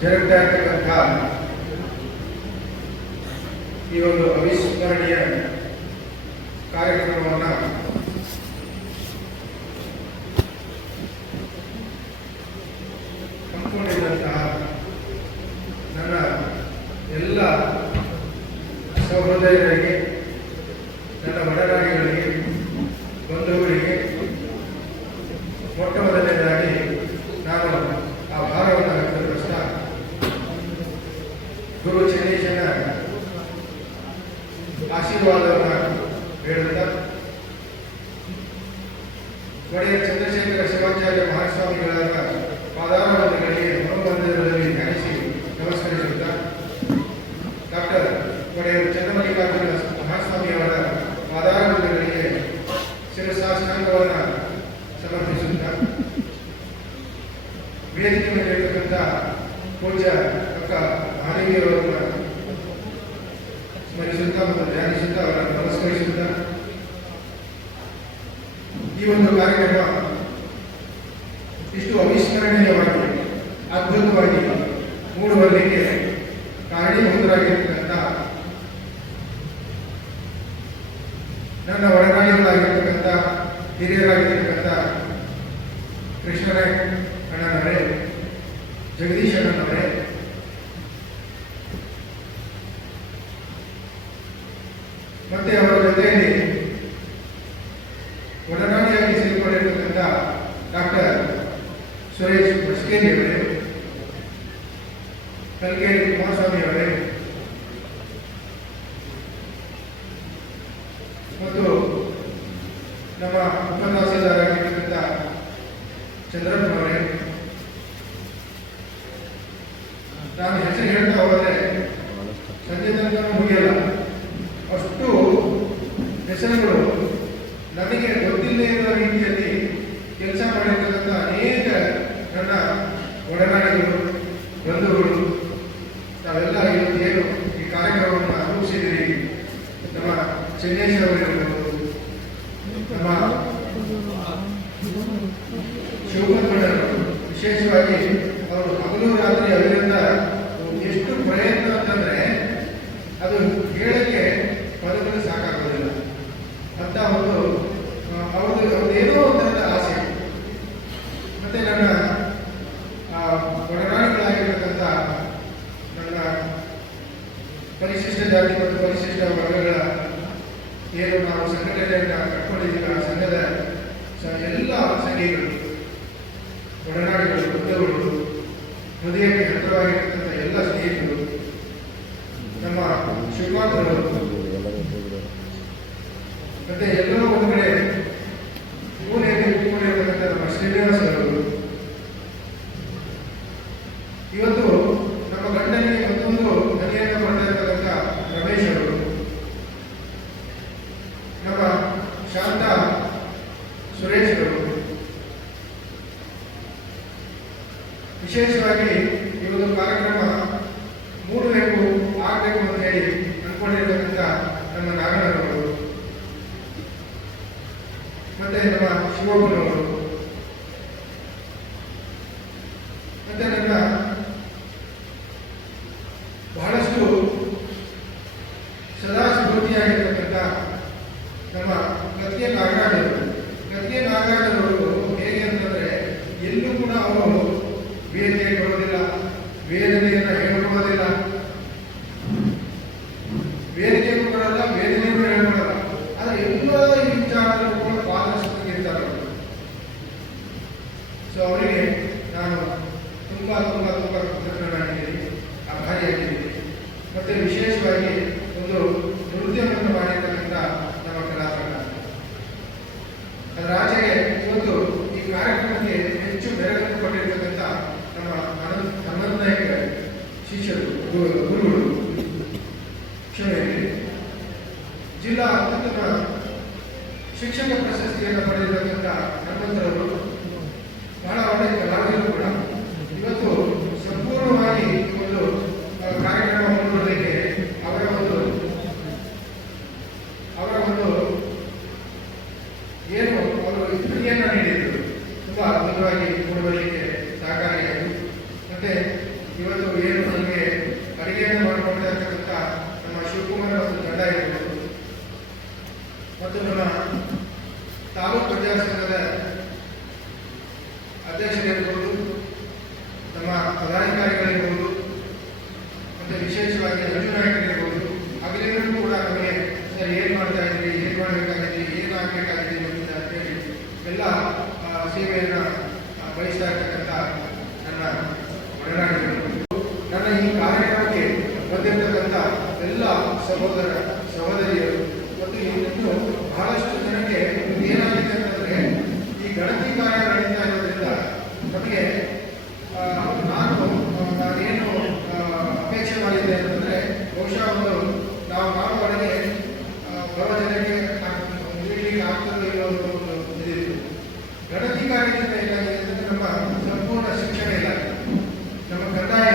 ಜರುಗ್ತಾ ಈ ಒಂದು ಅವಿಸ್ಮರಣೀಯ ಕಾರ್ಯಕ್ರಮವನ್ನು ಹಮ್ಮಿಕೊಂಡಿದ್ದಂತಹ ನನ್ನ ಎಲ್ಲ ಸಹೃದಯರಿಗೆ ಅಕ್ಕ ಮಾನವೀಯರವರನ್ನ ಸ್ಮರಿಸುತ್ತಾ ಮತ್ತು ಧ್ಯಾನಿಸುತ್ತಾ ಅವರನ್ನು ನಮಸ್ಕರಿಸುತ್ತಾ ಈ ಒಂದು ಕಾರ್ಯಕ್ರಮ ಇಷ್ಟು ಅವಿಸ್ಮರಣೀಯವಾಗಿ, ಅದ್ಭುತವಾಗಿ ಮೂಡುವರಲಿಕ್ಕೆ ಕಾರಣೀಭೂತರಾಗಿರ್ತಕ್ಕಂಥ ನನ್ನ ಒಡನಾಡಿಗಳಾಗಿರ್ತಕ್ಕಂಥ ಹಿರಿಯರಾಗಿರ್ತಕ್ಕಂಥ ಕೃಷ್ಣರಾಯ கல்கேரி குமாரசாமி அவரை ಅವ್ರದ್ದೇನೋ ಒಂದೆಲ್ಲ ಆಸೆ ಮತ್ತೆ ನನ್ನ ಒಡನಾಡಿಗಳಾಗಿರ್ತಕ್ಕಂಥ ನನ್ನ ಪರಿಶಿಷ್ಟ ಜಾತಿ ಮತ್ತು ಪರಿಶಿಷ್ಟ ವರ್ಗಗಳ ಏನು ನಾವು ಸಂಘಟನೆಯನ್ನು ಕಟ್ಕೊಂಡಿದ್ದೀವಿ, ಆ ಸಂಘದ ಎಲ್ಲ ಸಂಘಗಳು, ಒಡನಾಡಿಗಳು ವೃತ್ತಗಳು ಹೃದಯಕ್ಕೆ ಹತ್ತಿರವಾಗಿರ್ತಕ್ಕಂಥ ಎಲ್ಲ ಸ್ನೇಹಿತರು, ನಮ್ಮ ಶಿವಮಾತ್ರರು ಮತ್ತೆ ಎಲ್ಲರೂ ಶ್ರೀನಿವಾಸ್ ಇವತ್ತು ನಮ್ಮ ಗಂಡನಿಗೆ ಮತ್ತೊಂದು ಅಧ್ಯಯನ ಮಾಡಿರ್ತಕ್ಕಂಥ ರಮೇಶ್ ಅವರು ನಮ್ಮ ಶಾಂತ ಸುರೇಶ್ ಅವರು ವಿಶೇಷವಾಗಿ ಈ ಒಂದು ಕಾರ್ಯಕ್ರಮ ಮೂಡಬೇಕು ಆಗಬೇಕು ಅಂತ ಹೇಳಿ ಅಂದ್ಕೊಂಡಿರ್ತಕ್ಕಂಥ ನಮ್ಮ ನಾಗಣ್ಣನವರು ಮತ್ತೆ ನಮ್ಮ ಶಿವಪ್ಪನವರು ವೇದನೆಯನ್ನು ಹೇಳ್ಕೊಳ್ಳೋದಿಲ್ಲ. ಅವರು ಸ್ತ್ರೀಯನ್ನು ನೀಡಿದರು. ತುಂಬ ಅದ್ಭುತವಾಗಿ ಮೂಡಬರಲಿಕ್ಕೆ ಸಹಕಾರಿಯಾಯಿತು ಮತ್ತೆ ಇವತ್ತು ಏನು ನಮಗೆ ಅಡುಗೆಯನ್ನು ಮಾಡಿಕೊಡ್ತಾ ನಮ್ಮ ಶಿವಕುಮಾರ ಮತ್ತು ಗಂಡ ಇರ್ಬೋದು. ಮತ್ತು ನಮ್ಮ ತಾಲೂಕು ಪಂಚಾಯತ್ ಸಂಘದ ಅಧ್ಯಕ್ಷರಿರ್ಬೋದು, ನಮ್ಮ ಪದಾಧಿಕಾರಿಗಳಿರ್ಬೋದು, ಮತ್ತು ವಿಶೇಷವಾಗಿ ಹಳ್ಳಿ ನಾಯಕರಿರ್ಬೋದು. ಅದರಿಂದ ಕೂಡ ನಮಗೆ, ಸರ್, ಏನು ಮಾಡ್ತಾ ಇದ್ದೀರಿ? ಏನು ಮಾಡಬೇಕಾಗಿದ್ದೀರಿ? ಏನು ಆಗಬೇಕಾಗಿದೆ ಅಂದ್ರೆ ಅಂತಂದರೆ ಬಹುಶಃ ಒಂದು ನಾವು ಮಾಡುವ ಅಡುಗೆ ಬರುವ ಜನರಿಗೆ ನೀಡಲಿಕ್ಕೆ ಆಗ್ತದೆ ಇರೋ ಒಂದು ಇದಿತ್ತು ಗಣತಿ ಏನಾಗಿದೆ ನಮ್ಮ ಸಂಪೂರ್ಣ ಶಿಕ್ಷಣ ಇಲ್ಲ. ನಮ್ಮ ಕಂದಾಯ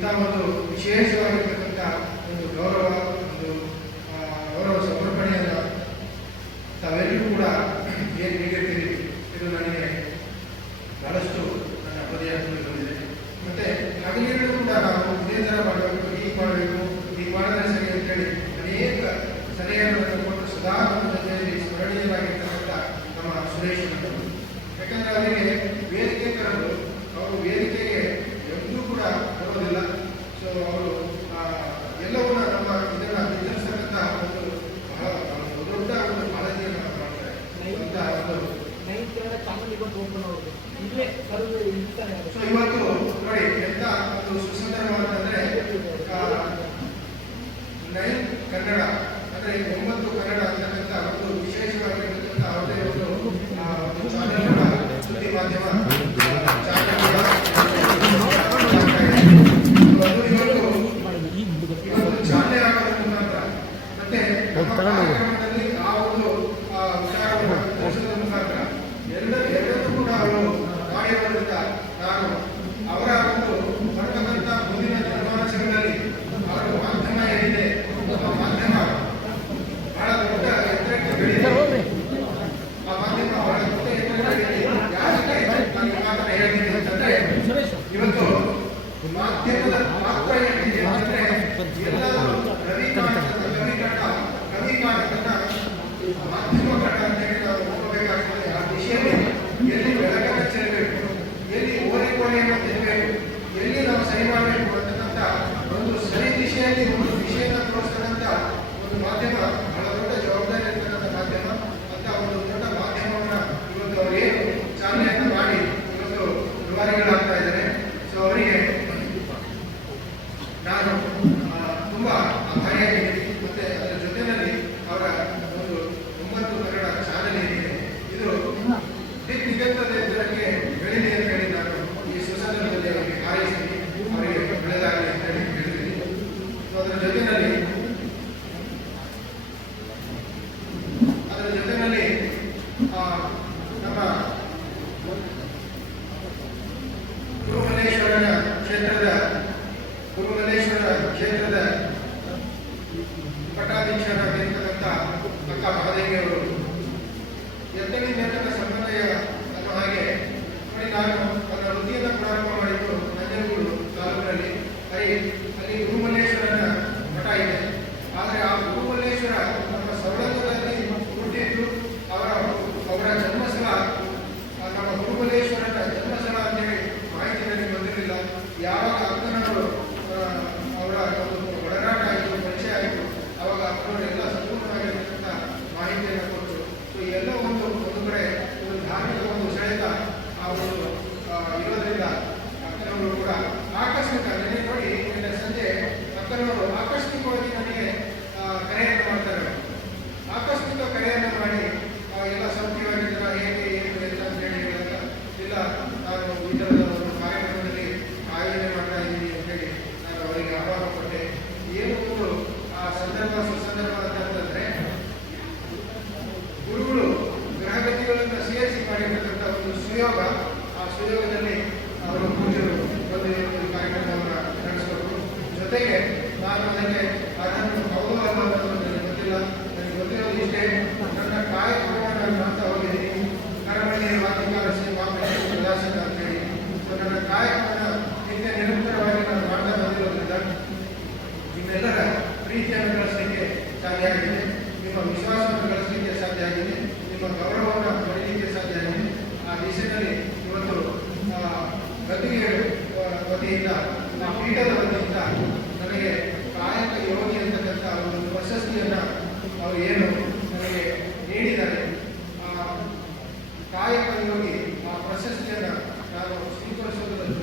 ಇಂಥ ಒಂದು ವಿಶೇಷವಾಗಿರ್ತಕ್ಕಂಥ ಒಂದು ಗೌರವ ಒಂದು ಗೌರವ ಸಮರ್ಪಣೆಯನ್ನು ತಾವೆಲ್ಲರೂ ಕೂಡ ಏನು ನೀಡಿರ್ತೀರಿ ಇದು ನನಗೆ ಬಹಳಷ್ಟು ನನ್ನ ಹೃದಯ ಬಂದಿದೆ ಮತ್ತು ಹಗಲಿಗೂ ಕೂಡ ನಾವು ಇದೇ ಥರ ಮಾಡಬೇಕು, ಹೀಗೆ ಮಾಡಬೇಕು, ಹೀಗೆ ಮಾಡಿದರೆ ಸರಿ ಅಂತೇಳಿ ಅನೇಕ ಸಲಹೆಗಳನ್ನು ತಗೊಂಡು ಸದಾ ನಮ್ಮ ಜೊತೆಯಲ್ಲಿ ಸ್ಮರಣೀಯರಾಗಿರ್ತಕ್ಕಂಥ ನಮ್ಮ ಸುರೇಶ್ ಯಾಕಂದರೆ ಅವರಿಗೆ ವೇದಿಕೆ ತರಲು, ಅವರು ವೇದಿಕೆಗೆ ಎಂದೂ ಕೂಡ ಬರೋದಿಲ್ಲ. Amen. ಎರಡನೇ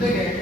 Perché